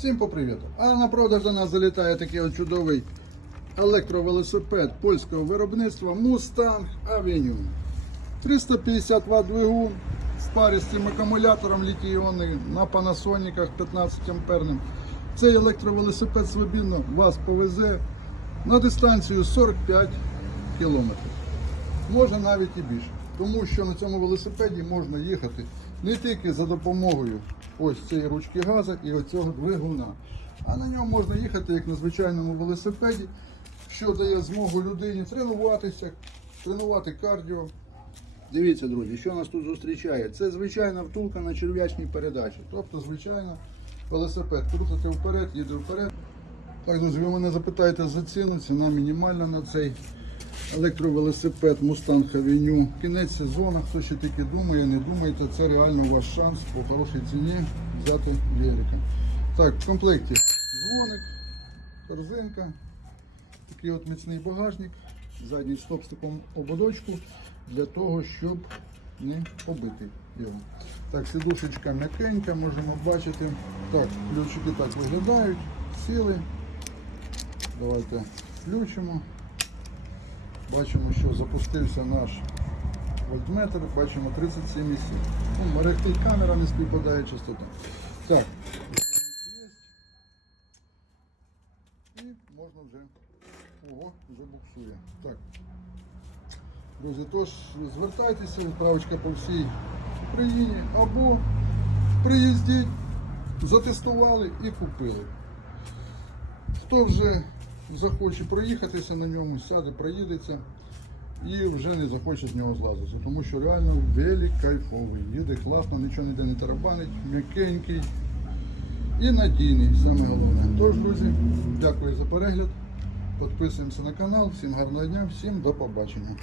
Всім по привіту. А на продаж до нас залітає такий от чудовий електровелосипед польського виробництва Mustang Avenue. 350 Вт двигун з цим акумулятором літій-іонний на Panasonic 15 амперним. Цей електровелосипед свобідно вас повезе на дистанцію 45 кілометрів. Може навіть і більше. Тому що на цьому велосипеді можна їхати не тільки за допомогою ось цієї ручки газу і оцього двигуна, а на ньому можна їхати як на звичайному велосипеді, що дає змогу людині тренуватися, тренувати кардіо. Дивіться, друзі, що нас тут зустрічає. Це звичайна втулка на черв'ячній передачі. Тобто, звичайно, велосипед крутити вперед, їде вперед. Так, друзі, ви мене запитаєте за ціну. Ціна мінімальна на цей електровелосипед Mustang Avenue. Кінець сезону, хто ще тільки думає, не думайте, це реально ваш шанс по хорошій ціні взяти велика. Так, в комплекті дзвоник, корзинка, такий от міцний багажник, задній стоп з таким ободочку для того, щоб не побити його. Так, сидушечка м'якенька, можемо бачити. Так, ключики так виглядають, сіли. Давайте включимо. Бачимо, що запустився наш вольтметр, бачимо 37,7. Ну, мерехтить камера, не співпадає частота. Так. І можна вже. Ого, вже буксує. Так. Друзі, тож звертайтеся, відправочка по всій Україні або приїздіть, затестували і купили. Хто вже захоче проїхатися на ньому, сяде, проїдеться і вже не захоче з нього злазити. Тому що реально велик кайфовий. Їде класно, нічого ніде не тарабанить, м'якенький і надійний, саме головне. Тож, друзі, дякую за перегляд. Підписуємося на канал. Всім гарного дня, всім до побачення.